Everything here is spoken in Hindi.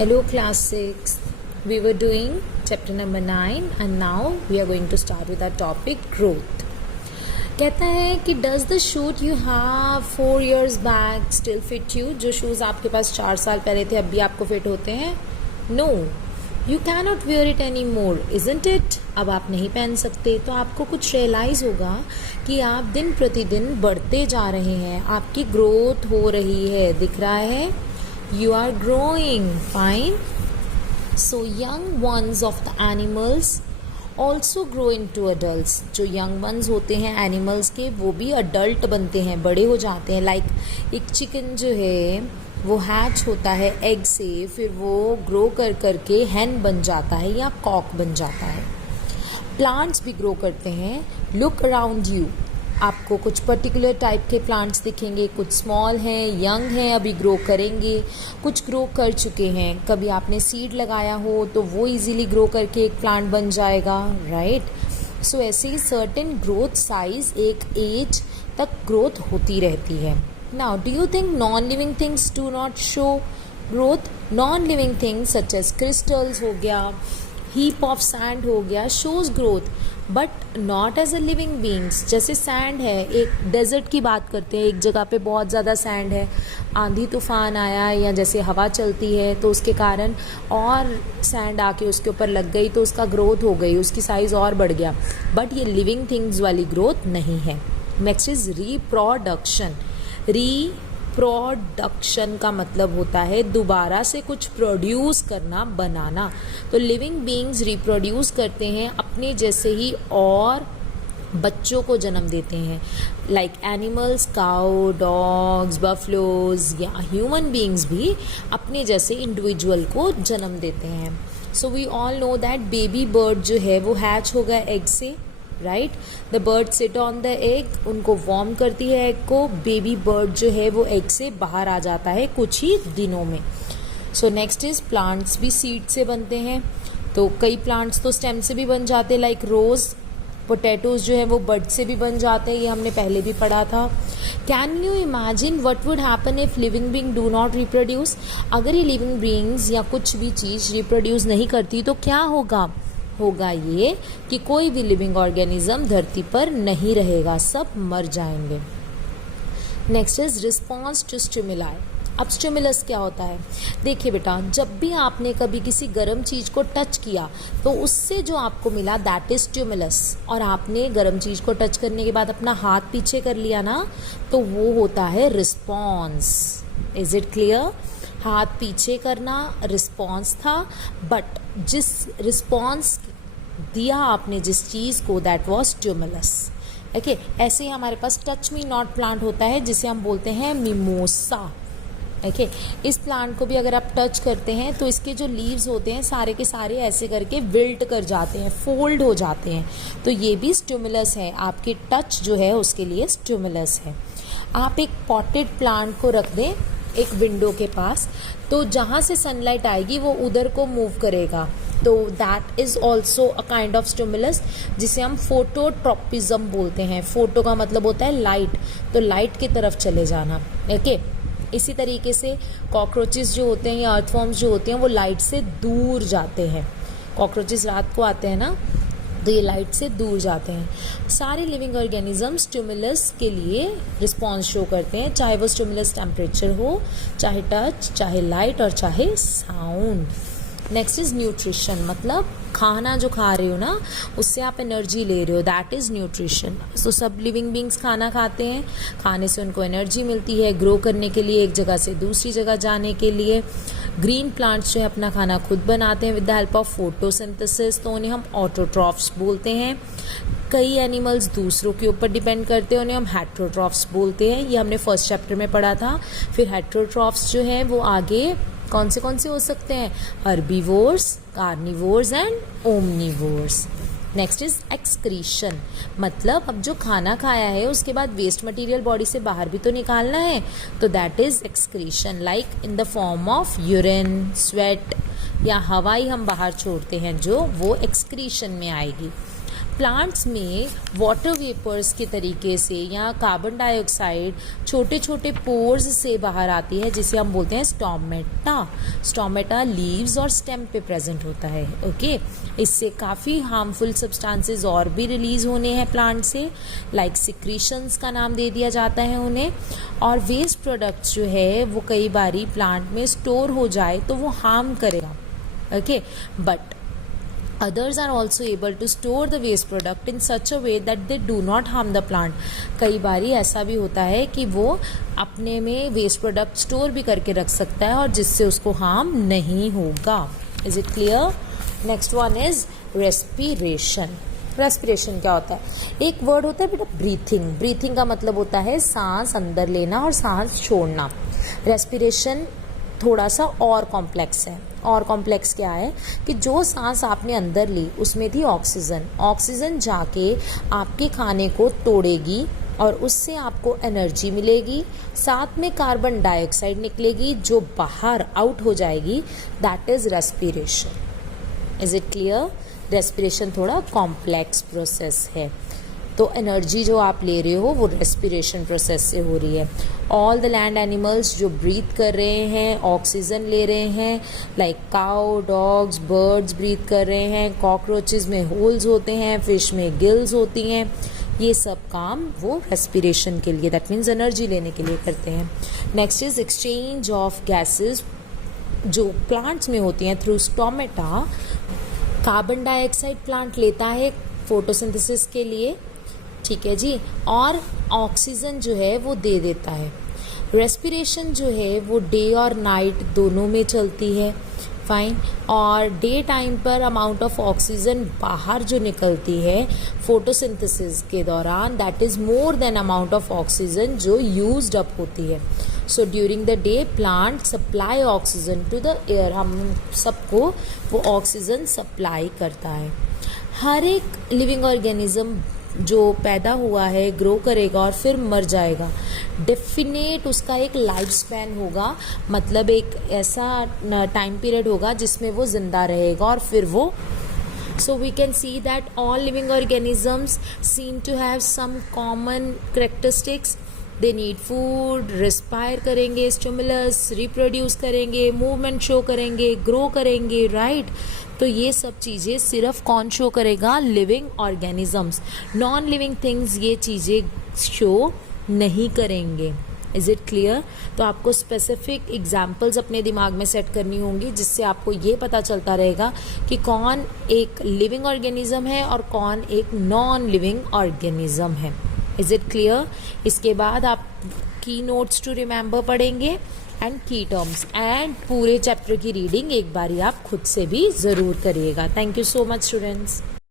Hello class 6. We were doing chapter number 9 and now we are going to start with our topic growth. कहता है कि does the shoes you have 4 years back still fit you? जो शूज़ आपके पास 4 साल पहले थे अब भी आपको फिट होते हैं? No. You cannot wear it anymore, isn't it? अब आप नहीं पहन सकते तो आपको कुछ रियलाइज़ होगा कि आप दिन प्रतिदिन बढ़ते जा रहे हैं, आपकी ग्रोथ हो रही है, दिख रहा है? You are growing, fine. So young ones of the animals also grow into adults. जो young ones होते हैं animals के वो भी adult बनते हैं, बड़े हो जाते हैं. Like एक chicken जो है वो hatch होता है egg से, फिर वो grow कर करके hen बन जाता है या cock बन जाता है. Plants भी grow करते हैं. Look around you. आपको कुछ पर्टिकुलर टाइप के प्लांट्स दिखेंगे, कुछ स्मॉल हैं, यंग हैं, अभी ग्रो करेंगे, कुछ ग्रो कर चुके हैं. कभी आपने सीड लगाया हो तो वो इजीली ग्रो करके एक प्लांट बन जाएगा, राइट? सो ऐसे ही सर्टेन ग्रोथ साइज एक एज तक ग्रोथ होती रहती है. Now do you think non living things do not show growth? Non living things such as crystals हो गया, हीप ऑफ सैंड हो गया, shows growth but not as a living beings. जैसे सैंड है, एक डेजर्ट की बात करते हैं, एक जगह पे बहुत ज़्यादा सैंड है, आंधी तूफान आया या जैसे हवा चलती है तो उसके कारण और सैंड आके उसके ऊपर लग गई तो उसका ग्रोथ हो गई, उसकी साइज़ और बढ़ गया. बट ये लिविंग थिंग्स वाली ग्रोथ नहीं है. Next is reproduction. प्रोडक्शन का मतलब होता है दोबारा से कुछ प्रोड्यूस करना, बनाना. तो लिविंग बीइंग्स रिप्रोड्यूस करते हैं अपने जैसे ही और बच्चों को जन्म देते हैं. Like animals, cow, dogs, buffaloes या ह्यूमन बीइंग्स भी अपने जैसे इंडिविजुअल को जन्म देते हैं. So we all know that baby bird जो है वो हैच होगा एग से, right? The bird sit on the egg, उनको वार्म करती है एग को. बेबी बर्ड जो है वो एग से बाहर आ जाता है कुछ ही दिनों में. सो नेक्स्ट इज प्लांट्स भी सीड से बनते हैं. तो कई प्लांट्स तो स्टेम से भी बन जाते हैं, लाइक रोज़. पोटैटोज जो है वो बड से भी बन जाते हैं, ये हमने पहले भी पढ़ा था. Can you imagine what would happen if living being do not reproduce? अगर ये लिविंग बीइंग्स या कुछ भी चीज़ रिप्रोड्यूस नहीं करती तो क्या होगा? होगा ये कि कोई भी लिविंग ऑर्गेनिज्म धरती पर नहीं रहेगा, सब मर जाएंगे. Next is response to stimuli. अब स्टिमुलस क्या होता है? देखिए बेटा, जब भी आपने कभी किसी गर्म चीज़ को टच किया तो उससे जो आपको मिला दैट इज स्टिमुलस. और आपने गर्म चीज़ को टच करने के बाद अपना हाथ पीछे कर लिया ना, तो वो होता है रिस्पॉन्स. Is it clear? हाथ पीछे करना रिस्पॉन्स था, बट जिस रिस्पॉन्स दिया आपने जिस चीज़ को दैट वाज स्टिमुलस. ओके, ऐसे ही हमारे पास टच मी नॉट प्लांट होता है जिसे हम बोलते हैं मिमोसा. ओके, इस प्लांट को भी अगर आप टच करते हैं तो इसके जो लीव्स होते हैं सारे के सारे ऐसे करके विल्ट कर जाते हैं, फोल्ड हो जाते हैं. तो ये भी स्टिमुलस है, आपके टच जो है उसके लिए स्टिमुलस है. आप एक पॉटेड प्लांट को रख दें एक विंडो के पास, तो जहाँ से सनलाइट आएगी वो उधर को मूव करेगा. तो that is also a kind of stimulus जिसे हम फोटोट्रॉपिज्म बोलते हैं. फोटो का मतलब होता है लाइट, तो लाइट की तरफ चले जाना. ओके, इसी तरीके से कॉकरोचेस जो होते हैं या अर्थवॉर्म्स जो होते हैं वो लाइट से दूर जाते हैं. कॉकरोचेस रात को आते हैं ना, तो ये लाइट से दूर जाते हैं. सारे लिविंग ऑर्गेनिज्म स्टिमुलस के लिए रिस्पॉन्स शो करते हैं, चाहे वो स्टिमुलस टेम्परेचर हो, चाहे टच, चाहे लाइट और चाहे साउंड. Next is nutrition. मतलब खाना जो खा रहे हो ना उससे आप एनर्जी ले रहे हो, दैट इज़ न्यूट्रिशन. सो सब लिविंग बींग्स खाना खाते हैं, खाने से उनको एनर्जी मिलती है ग्रो करने के लिए, एक जगह से दूसरी जगह जाने के लिए. ग्रीन प्लांट्स जो है अपना खाना खुद बनाते हैं with the help of photosynthesis, तो उन्हें हम ऑटोट्रॉफ्स बोलते हैं. कई एनिमल्स दूसरों के ऊपर डिपेंड करते हैं, उन्हें हम हेट्रोट्रॉफ्स बोलते हैं. ये हमने फर्स्ट चैप्टर में पढ़ा था. फिर हेट्रोट्रॉफ्स जो हैं वो आगे कौन से हो सकते हैं? Herbivores, carnivores and omnivores. Next is excretion. मतलब अब जो खाना खाया है उसके बाद वेस्ट मटेरियल बॉडी से बाहर भी तो निकालना है, तो that is excretion, like in the form of urine, sweat या हवाई हम बाहर छोड़ते हैं जो वो एक्सक्रीशन में आएगी. प्लांट्स में वाटर वेपर्स के तरीके से या कार्बन डाइऑक्साइड छोटे छोटे पोर्स से बाहर आती है, जिसे हम बोलते हैं स्टोमेटा। स्टोमेटा लीव्स और स्टेम पे प्रेजेंट होता है। ओके, इससे काफ़ी हार्मफुल सब्सटेंसेस और भी रिलीज होने हैं प्लांट से, लाइक सिक्रीशंस का नाम दे दिया जाता है उन्हें। और वेस्ट प्रोडक्ट्स जो है वो कई बारी प्लांट में स्टोर हो जाए तो वो हार्म करेगा। Okay, but others are also able to store the waste product in such a way that they do not harm the plant। कई बारी ऐसा भी होता है कि वो अपने में वेस्ट प्रोडक्ट स्टोर भी करके रख सकता है और जिससे उसको हार्म नहीं होगा। Is it clear? Next one is respiration. Respiration क्या होता है? एक वर्ड होता है बेटा ब्रीथिंग। ब्रीथिंग का मतलब होता है सांस अंदर लेना और सांस छोड़ना। रेस्पिरेशन थोड़ा सा और कॉम्प्लेक्स है। और कॉम्प्लेक्स क्या है कि जो सांस आपने अंदर ली उसमें थी ऑक्सीजन। ऑक्सीजन जाके आपके खाने को तोड़ेगी और उससे आपको एनर्जी मिलेगी, साथ में कार्बन डाइऑक्साइड निकलेगी जो बाहर आउट हो जाएगी। That is respiration. Is it clear? Respiration थोड़ा कॉम्प्लेक्स प्रोसेस है। तो एनर्जी जो आप ले रहे हो वो रेस्पिरेशन प्रोसेस से हो रही है। ऑल द लैंड एनिमल्स जो ब्रीथ कर रहे हैं, ऑक्सीजन ले रहे हैं, like cow, dogs, birds breathe कर रहे हैं, कॉकरोचेस में होल्स होते हैं, फिश में गिल्स होती हैं, ये सब काम वो रेस्पिरेशन के लिए, दैट मीन्स एनर्जी लेने के लिए करते हैं। Next is exchange of gases जो प्लांट्स में होती हैं through stomata. Carbon dioxide plant लेता है फोटोसिंथेसिस के लिए, ठीक है जी, और ऑक्सीजन जो है वो दे देता है। रेस्पिरेशन जो है वो डे और नाइट दोनों में चलती है, फाइन। और डे टाइम पर अमाउंट ऑफ ऑक्सीजन बाहर जो निकलती है फोटोसिंथेसिस के दौरान, that is more than amount of oxygen जो यूज्ड अप होती है। So during the day plant supply oxygen to the air, हम सबको वो ऑक्सीजन सप्लाई करता है। हर एक लिविंग ऑर्गेनिज्म जो पैदा हुआ है ग्रो करेगा और फिर मर जाएगा, डेफिनेट उसका एक लाइफ स्पैन होगा, मतलब एक ऐसा टाइम पीरियड होगा जिसमें वो जिंदा रहेगा और फिर वो So we can see that all living organisms seem to have some common characteristics. They need food, respire करेंगे, stimulus, reproduce करेंगे, movement show करेंगे, grow करेंगे, right? तो ये सब चीज़ें सिर्फ कौन शो करेगा? Living organisms. Non living things ये चीज़ें शो नहीं करेंगे। Is it clear? तो आपको स्पेसिफिक एग्जाम्पल्स अपने दिमाग में सेट करनी होंगी जिससे आपको ये पता चलता रहेगा कि कौन एक लिविंग ऑर्गेनिज्म है और कौन एक नॉन लिविंग ऑर्गेनिज्म है। Is it clear? इसके बाद आप की नोट्स टू रिमेंबर पढ़ेंगे एंड की टर्म्स, एंड पूरे चैप्टर की रीडिंग एक बारी आप खुद से भी ज़रूर करिएगा। Thank you so much students.